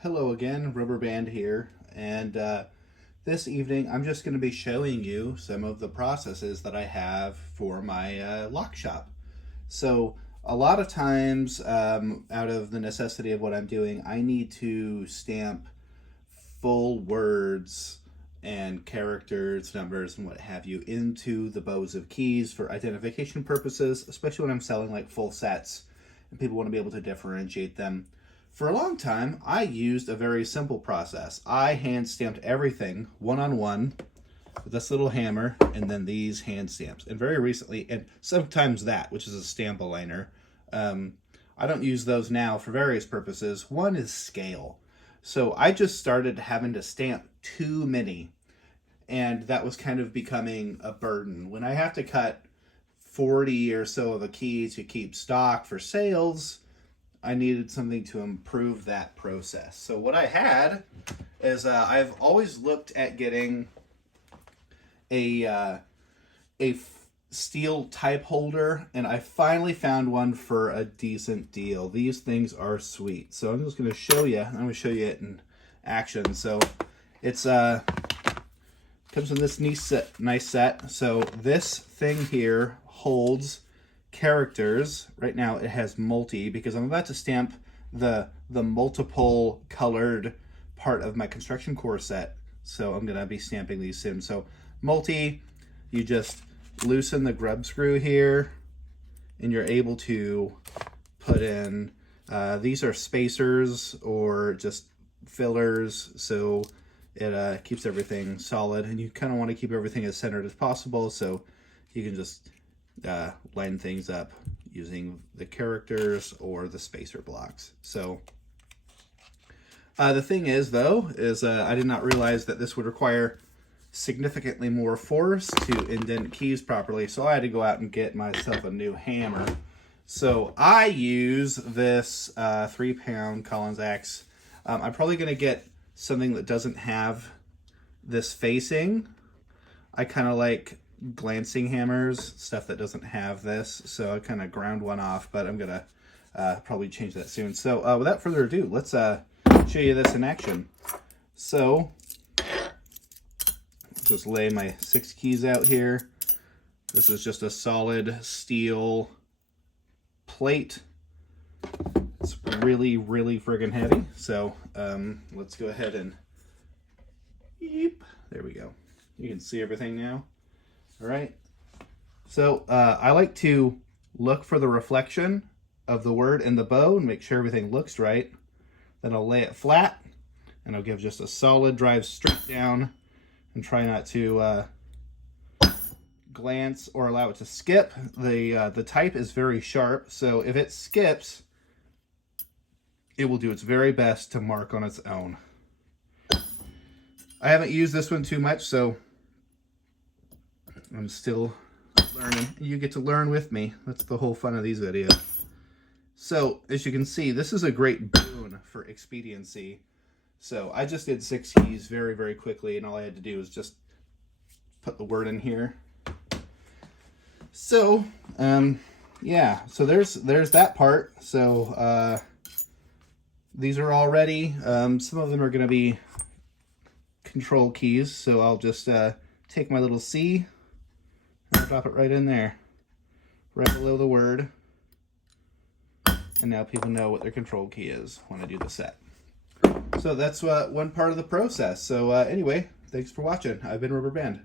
Hello again, Rubber Band here, and this evening I'm just going to be showing you some of the processes that I have for my lock shop. So a lot of times, out of the necessity of what I'm doing, I need to stamp full words and characters, numbers, and what have you into the bows of keys for identification purposes, especially when I'm selling like full sets and people want to be able to differentiate them. For a long time, I used a very simple process. I hand stamped everything one-on-one with this little hammer and then these hand stamps. And very recently, and sometimes that, which is a stamp aligner. I don't use those now for various purposes. One is scale. So I just started having to stamp too many, and that was kind of becoming a burden. When I have to cut 40 or so of a key to keep stock for sales, I needed something to improve that process. So what I had is I've always looked at getting a steel type holder, and I finally found one for a decent deal. These things are sweet. So I'm just going to show you. I'm going to show you it in action. So it's comes in this nice set. So this thing here holds characters. Right now it has multi because I'm about to stamp the multiple colored part of my construction core set. So I'm going to be stamping these soon. So multi, you just loosen the grub screw here and you're able to put in, these are spacers or just fillers, so it keeps everything solid, and you kind of want to keep everything as centered as possible, so you can just line things up using the characters or the spacer blocks. So the thing is, though, is I did not realize that this would require significantly more force to indent keys properly, so I had to go out and get myself a new hammer. So I use this 3-pound Collins axe. I'm probably going to get something that doesn't have this facing. I kind of like glancing hammers, stuff that doesn't have this, so I kind of ground one off, but I'm going to probably change that soon. So without further ado, let's show you this in action. So just lay my 6 keys out here. This is just a solid steel plate. It's really friggin' heavy. So let's go ahead and there we go. You can see everything now. All right. So I like to look for the reflection of the word in the bow and make sure everything looks right. Then I'll lay it flat and I'll give just a solid drive straight down and try not to glance or allow it to skip. The type is very sharp, so if it skips, it will do its very best to mark on its own. I haven't used this one too much, so I'm still learning. You get to learn with me. That's the whole fun of these videos. So as you can see, this is a great boon for expediency. So I just did 6 keys very quickly, and all I had to do was just put the word in here. So yeah, so there's that part. So these are all ready. Some of them are going to be control keys, so I'll just take my little C and drop it right in there, right below the word. And now people know what their control key is when I do the set. So that's one part of the process. So anyway, thanks for watching. I've been Rubber Band.